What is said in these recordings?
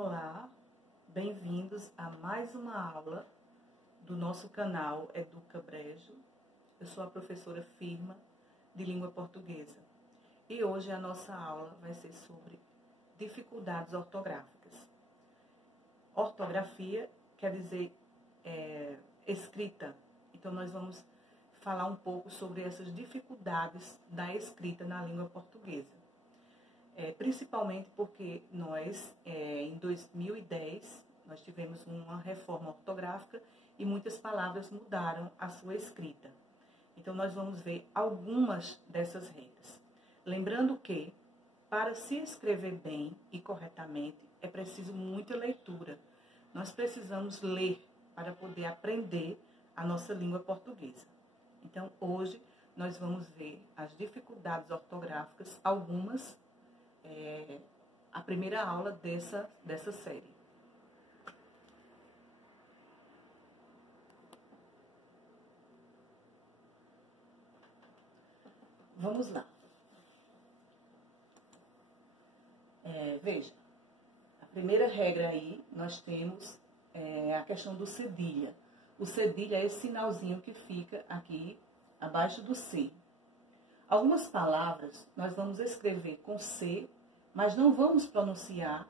Olá, bem-vindos a mais uma aula do nosso canal Educa Brejo. Eu sou a professora Firma de Língua Portuguesa e hoje a nossa aula vai ser sobre dificuldades ortográficas. Ortografia quer dizer escrita, então nós vamos falar um pouco sobre essas dificuldades da escrita na língua portuguesa. Principalmente porque nós, em 2010, nós tivemos uma reforma ortográfica e muitas palavras mudaram a sua escrita. Então, nós vamos ver algumas dessas regras. Lembrando que, para se escrever bem e corretamente, é preciso muita leitura. Nós precisamos ler para poder aprender a nossa língua portuguesa. Então, hoje, nós vamos ver as dificuldades ortográficas, algumas a primeira aula dessa série. Vamos lá. Veja, a primeira regra aí, nós temos a questão do cedilha. O cedilha é esse sinalzinho que fica aqui abaixo do C. Algumas palavras nós vamos escrever com C, mas não vamos pronunciar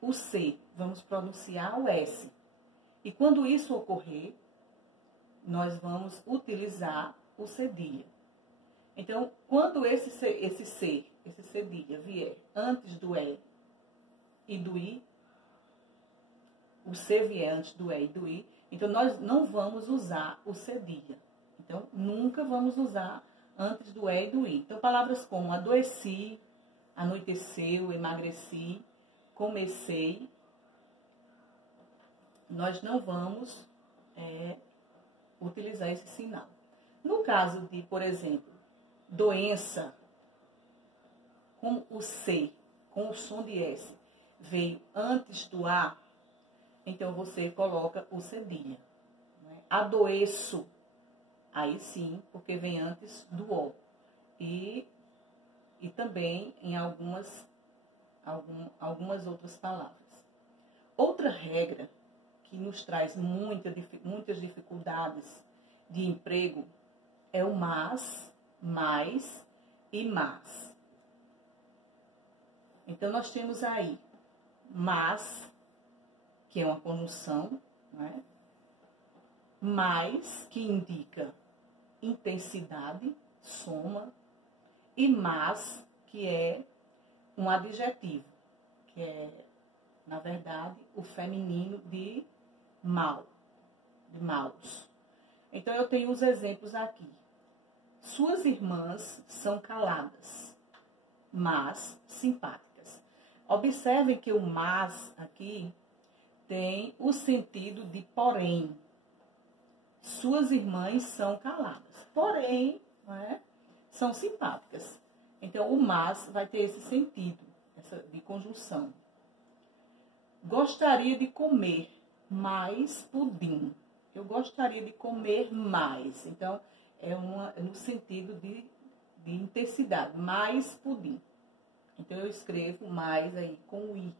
o C, vamos pronunciar o S. E quando isso ocorrer, nós vamos utilizar o cedilha. Então, quando esse cedilha vier antes do E e do I, o C vier antes do E e do I, então nós não vamos usar o cedilha. Então, nunca vamos usar antes do E e do I. Então, palavras como adoeci, anoiteceu, emagreci, comecei, nós não vamos utilizar esse sinal. No caso de, por exemplo, doença, com o C, com o som de S, veio antes do A, então você coloca o cedilha. Né? Adoeço, aí sim, porque vem antes do O. E também em algumas outras palavras. Outra regra que nos traz muitas dificuldades de emprego é o mas, mais e mas. Então, nós temos aí mas, que é uma conjunção, né? Mais, que indica intensidade, soma, e mas, que é um adjetivo, que é, na verdade, o feminino de mal, de maus. Então, eu tenho os exemplos aqui. Suas irmãs são caladas, mas simpáticas. Observem que o mas aqui tem o sentido de porém. Suas irmãs são caladas, porém, não é? São simpáticas. Então, o mas vai ter esse sentido, de conjunção. Gostaria de comer mais pudim. Eu gostaria de comer mais. Então, é no sentido de intensidade. Mais pudim. Então, eu escrevo mais aí com o i.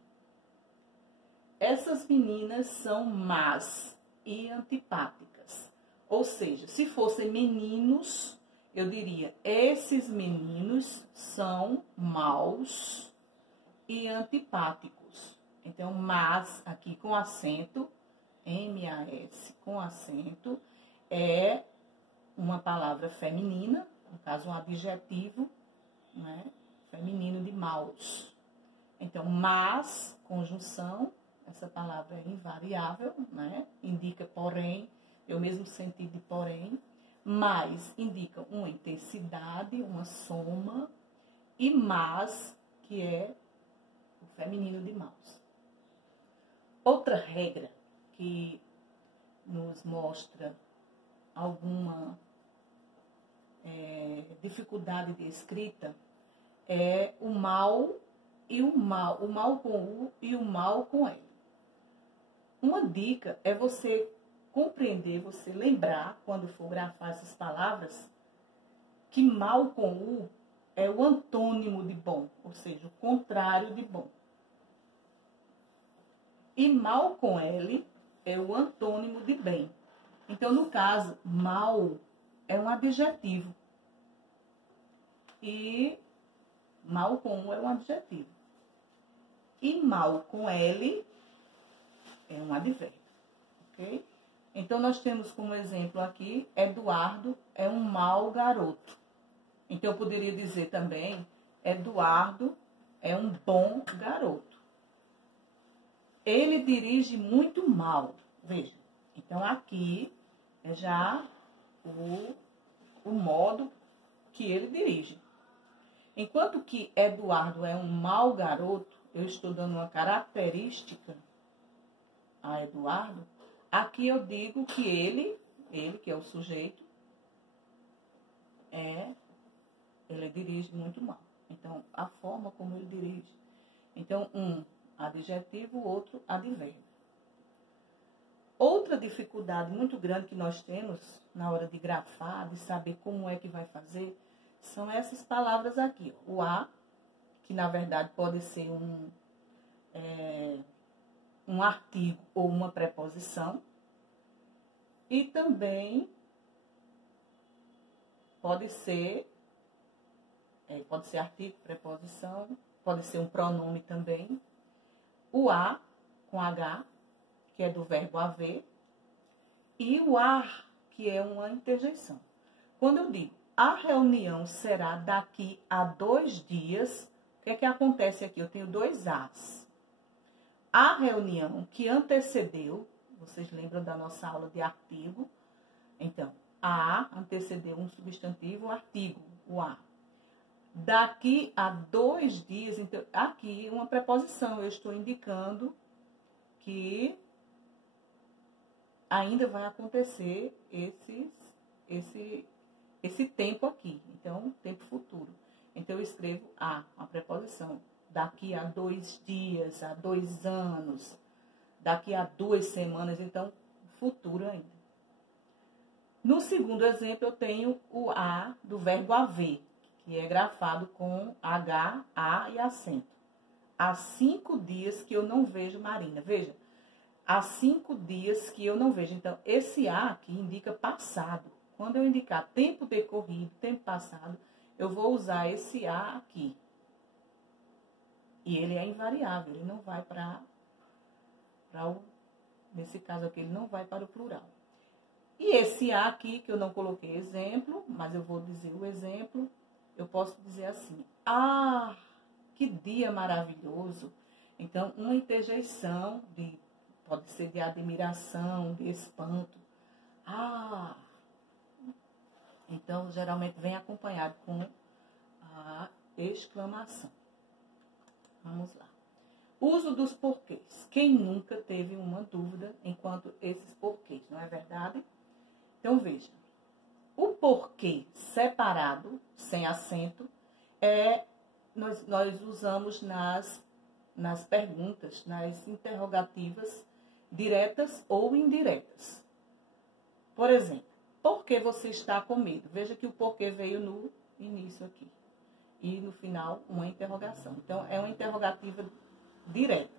Essas meninas são más e antipáticas. Ou seja, se fossem meninos, eu diria, esses meninos são maus e antipáticos. Então, mas, aqui com acento, M-A-S, com acento, é uma palavra feminina, no caso, um adjetivo, né, feminino de maus. Então, mas, conjunção, essa palavra é invariável, né, indica porém, é o mesmo sentido de porém. Mais indica uma intensidade, uma soma, e mas, que é o feminino de maus. Outra regra que nos mostra alguma dificuldade de escrita é o mal e o mal com U e o mal com L. Uma dica é você compreender, você lembrar, quando for grafar essas palavras, que mal com U é o antônimo de bom, ou seja, o contrário de bom. E mal com L é o antônimo de bem. Então, no caso, mal é um adjetivo. E mal com é um adjetivo. E mal com L é um advérbio. Ok? Então, nós temos como exemplo aqui, Eduardo é um mau garoto. Então, eu poderia dizer também, Eduardo é um bom garoto. Ele dirige muito mal. Veja. Então, aqui é já o modo que ele dirige. Enquanto que Eduardo é um mau garoto, eu estou dando uma característica a Eduardo, aqui eu digo que ele que é o sujeito, ele dirige muito mal. Então, a forma como ele dirige. Então, um adjetivo, outro advérbio. Outra dificuldade muito grande que nós temos na hora de grafar, de saber como é que vai fazer, são essas palavras aqui. Ó. O a, que na verdade pode ser um artigo ou uma preposição. E também pode ser artigo, preposição, pode ser um pronome também. O a, com H, que é do verbo haver. E o ar, que é uma interjeição. Quando eu digo, a reunião será daqui a 2 dias, o que é que acontece aqui? Eu tenho 2 as. A reunião que antecedeu, vocês lembram da nossa aula de artigo? Então, a antecedeu um substantivo, o artigo, o a. Daqui a 2 dias, então, aqui uma preposição, eu estou indicando que ainda vai acontecer esse tempo aqui. Então, tempo futuro. Então, eu escrevo a, uma preposição. Daqui a 2 dias, a 2 anos, daqui a 2 semanas, então, futuro ainda. No segundo exemplo, eu tenho o a do verbo haver, que é grafado com H, A e acento. Há 5 dias que eu não vejo Marina. Veja, há 5 dias que eu não vejo. Então, esse A aqui indica passado. Quando eu indicar tempo decorrido, tempo passado, eu vou usar esse A aqui. E ele é invariável, ele não vai nesse caso aqui, ele não vai para o plural. E esse A aqui, que eu não coloquei exemplo, mas eu vou dizer o exemplo, eu posso dizer assim, ah, que dia maravilhoso. Então, uma interjeição, pode ser de admiração, de espanto. Ah! Então, geralmente vem acompanhado com a exclamação. Vamos lá. Uso dos porquês. Quem nunca teve uma dúvida enquanto esses porquês, não é verdade? Então, veja. O porquê separado, sem acento, nós usamos nas perguntas, nas interrogativas diretas ou indiretas. Por exemplo, por que você está com medo? Veja que o porquê veio no início aqui. E no final, uma interrogação. Então, é uma interrogativa direta.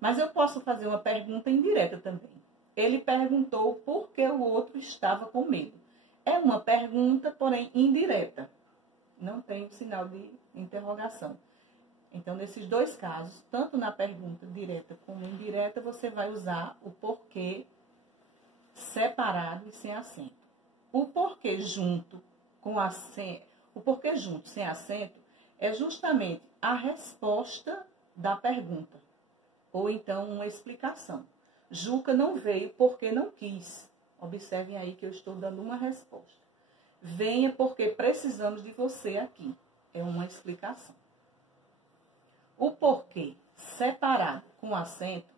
Mas eu posso fazer uma pergunta indireta também. Ele perguntou por que o outro estava com medo. É uma pergunta, porém, indireta. Não tem o sinal de interrogação. Então, nesses 2 casos, tanto na pergunta direta como indireta, você vai usar o porquê separado e sem acento. O porquê junto com acento, o porquê junto sem acento é justamente a resposta da pergunta, ou então uma explicação. Juca não veio porque não quis. Observem aí que eu estou dando uma resposta. Venha porque precisamos de você aqui. É uma explicação. O porquê separado com acento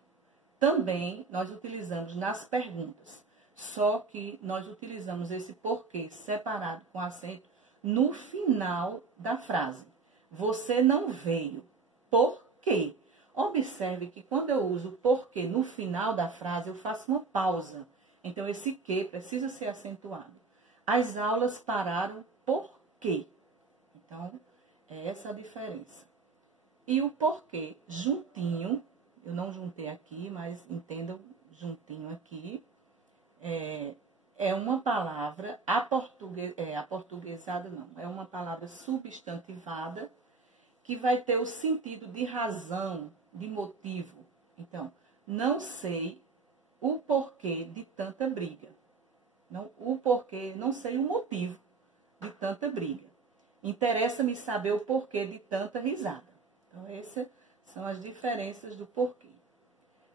também nós utilizamos nas perguntas. Só que nós utilizamos esse porquê separado com acento no final da frase. Você não veio. Por quê? Observe que quando eu uso porquê no final da frase, eu faço uma pausa. Então, esse que precisa ser acentuado. As aulas pararam por quê? Então, é essa a diferença. E o porquê juntinho, Eu não juntei aqui, mas entendam juntinho aqui. É uma palavra aportuguesada, não. É uma palavra substantivada que vai ter o sentido de razão, de motivo. Então, não sei o porquê de tanta briga. Não sei o motivo de tanta briga. Interessa-me saber o porquê de tanta risada. Então, essas são as diferenças do porquê.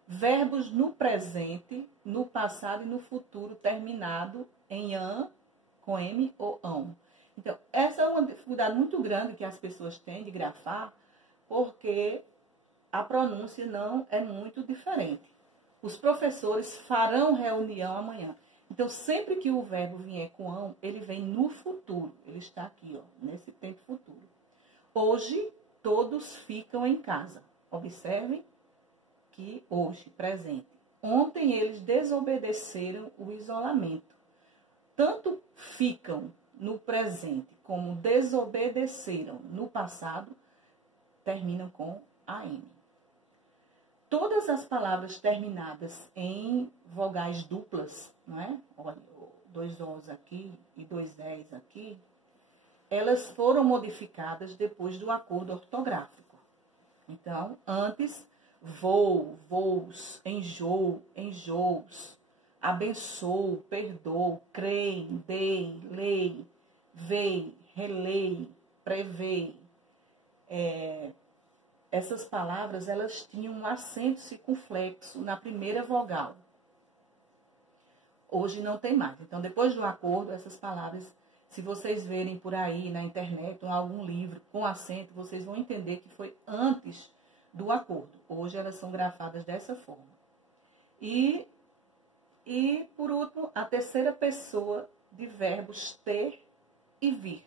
Verbos no presente, no passado e no futuro terminado em an, com M ou ão. Então, essa é uma dificuldade muito grande que as pessoas têm de grafar, porque a pronúncia não é muito diferente. Os professores farão reunião amanhã. Então, sempre que o verbo vier com ão, ele vem no futuro. Ele está aqui, ó, nesse tempo futuro. Hoje, todos ficam em casa. Observem que hoje, presente. Ontem, eles desobedeceram o isolamento. Tanto ficam no presente como desobedeceram no passado, terminam com AM. Todas as palavras terminadas em vogais duplas, não é? Olha, 2 O's aqui e 2 E's aqui, elas foram modificadas depois do acordo ortográfico. Então, antes, vou, voos, enjoo, enjoos, abençoo, perdoo, creem, deem, lei, vei, relei, prevei. Essas palavras, elas tinham um acento circunflexo na primeira vogal. Hoje não tem mais. Então, depois do acordo, essas palavras, se vocês verem por aí na internet ou em algum livro com acento, vocês vão entender que foi antes do acordo. Hoje elas são grafadas dessa forma. E por último, a terceira pessoa de verbos ter e vir.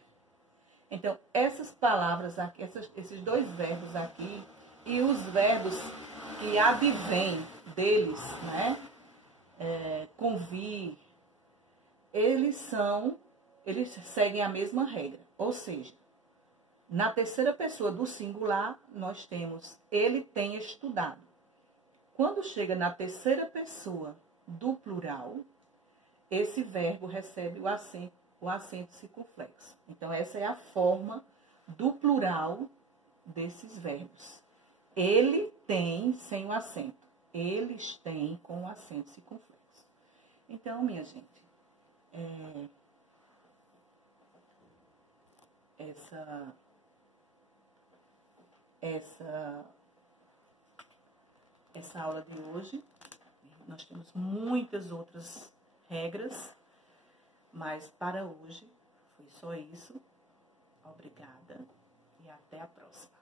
Então, essas palavras aqui, esses 2 verbos aqui e os verbos que advêm deles, né? Convir, eles seguem a mesma regra. Ou seja, na terceira pessoa do singular, nós temos ele tem estudado. Quando chega na terceira pessoa do plural, esse verbo recebe o acento circunflexo. Então, essa é a forma do plural desses verbos. Ele tem sem o acento. Eles têm com o acento circunflexo. Então, minha gente, essa aula de hoje, nós temos muitas outras regras, mas para hoje foi só isso. Obrigada e até a próxima.